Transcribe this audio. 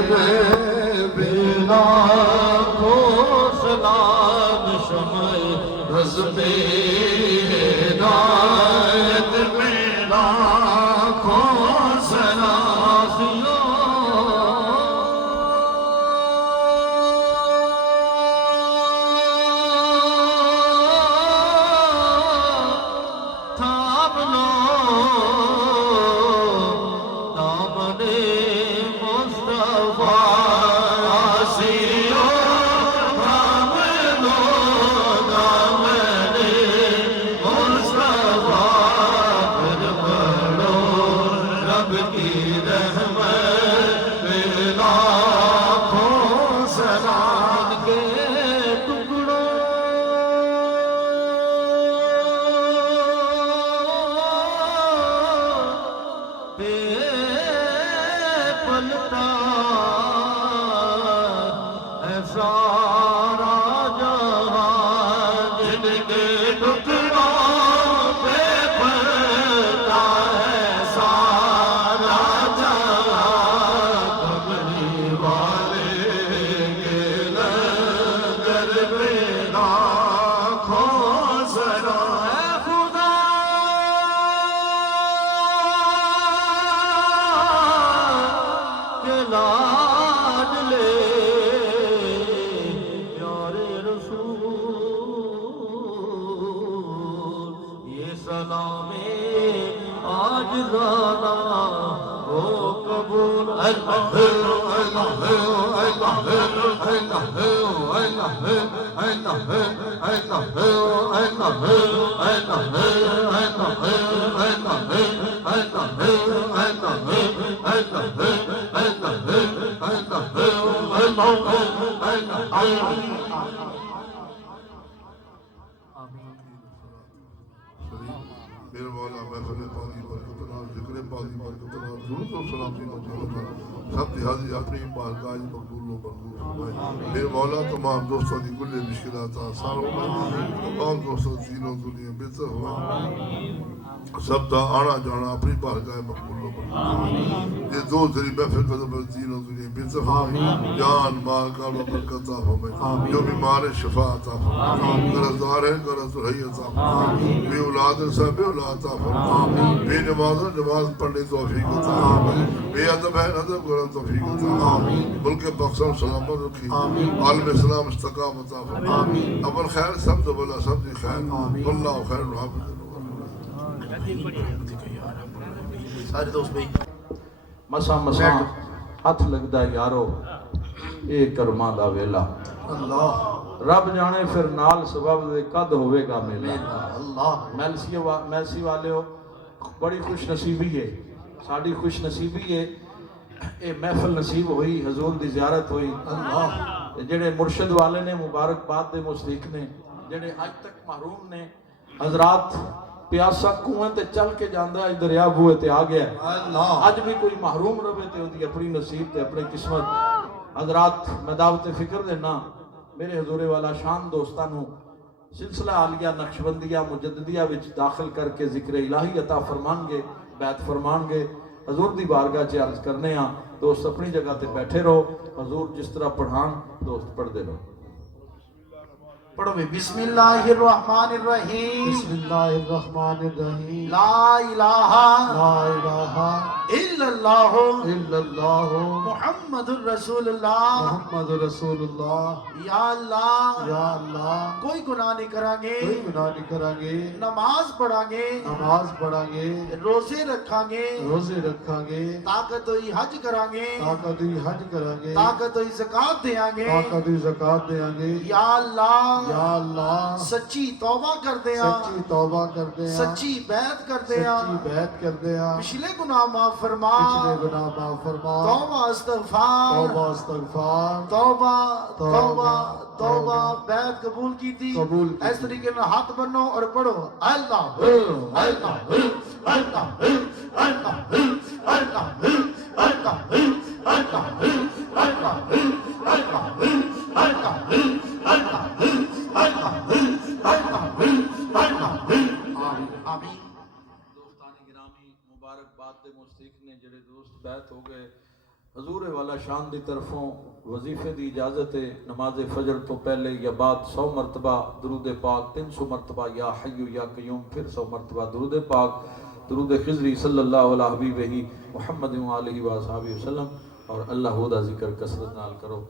بلا کو سلام شمع رز پہ ہدایت بلا کو سلام میرے مولا محفل پاکی برکت نال ذکر پاکی برکت نال درود و سلام کی نصیب سب حاضر اپنی بارگاہ مقبول و منظور فرمائے میرے مولا تمام دوستوں کی کل مشکلات آسان فرمائے تمام دوستوں کی دین و دنیا بہتر فرمائے سب دا آنا جانا اپنی بارگاہ مقبول و منظور یہ دو ذریعے محفل قدم دین و دنیا بہتر فرمائے جان مال کال و برکت عطا فرمائے جو بیمار ہے شفا عطا فرمائے قرضدار ہے قرض رہی عطا فرمائے بے اولاد صاحب بے اولاد عطا فرمائے بے نماز نماز پڑھنے توفیق عطا فرمائے بے ادب ہے ادب کرنے توفیق عطا فرمائے ملک پاکستان سلامت رکھی عالم اسلام استقامت عطا فرمائے اول خیر سب سے بلا سب سے خیر اللہ خیر الحافظ سارے دوست بھائی مسا مسا ہاتھ لگدا یارو اے کرماں دا ویلا اللہ رب جانے پھر نال سبب دے کد ہوئے گا میلا اللہ میلسی والے ہو بڑی خوش نصیبی ہے ساڑی خوش نصیبی ہے اے محفل نصیب ہوئی حضور دی زیارت ہوئی اللہ جڑے مرشد والے نے مبارک باد دے مصدیق نے جڑے آج تک محروم نے حضرات پیاسا کنویں تے چل کے جاندہ ہے دریا بوئے تے آ گیا ہے آج بھی کوئی محروم رہے تے ہوتی اپنی نصیب تے اپنی قسمت حضرات میں دعوت فکر دینا میرے حضور والا شان دوستانوں سلسلہ عالیہ نقشبندیہ مجددیہ وچ داخل کر کے ذکر الہی عطا فرمان گے بیعت فرمان گے حضور دی بارگاہ چ عرض کرنے ہاں دوست اپنی جگہ تے بیٹھے رہو حضور جس طرح پڑھان دوست پڑھ دے رہو پڑھو بھی بسم اللہ الرحمن الرحیم بسم اللہ الرحمن الرحیم لا الہ لا الہ الا اللہ الا اللہ محمد الرسول اللہ محمد رسول اللہ یا اللہ یا اللہ کوئی گناہ نہیں کریں گے کوئی گناہ نہیں کریں گے نماز پڑھیں گے نماز پڑھیں گے روزے رکھیں گے روزے رکھیں گے طاقت ہوئی حج کریں گے طاقت ہوئی حج کریں گے طاقت ہوئی زکاة دیں گے طاقت ہوئی زکاة دیں گے یا اللہ یا اللہ سچی توبہ کر دیا سچی توبہ کرتے ہیں سچی بیعت کر دیا سچی بیعت کرتے ہیں پچھلے گناہ معاف فرما پچھلے گناہ معاف فرما توبہ استغفار توبہ استغفار توبہ توبہ توبہ توبہ بیعت قبول کی تھی قبول کی اس طریقے میں ہاتھ بنو اور پڑھو اللہ اللہ اللہ اللہ اللہ دوستان گرامی مبارک باد دے مستحق نے جڑے دوست بیعت ہو گئے حضور والا شان دی طرفوں وظیفے دی اجازت ہے نماز فجر تو پہلے یا بعد 100 مرتبہ درود پاک 300 مرتبہ یا حی یا قیوم پھر 100 مرتبہ درود پاک درود خضری صلی اللہ علیہ حبیبہ محمد و آلہ و صحابہ وسلم اور اللہ دا ذکر کثرت نال کرو.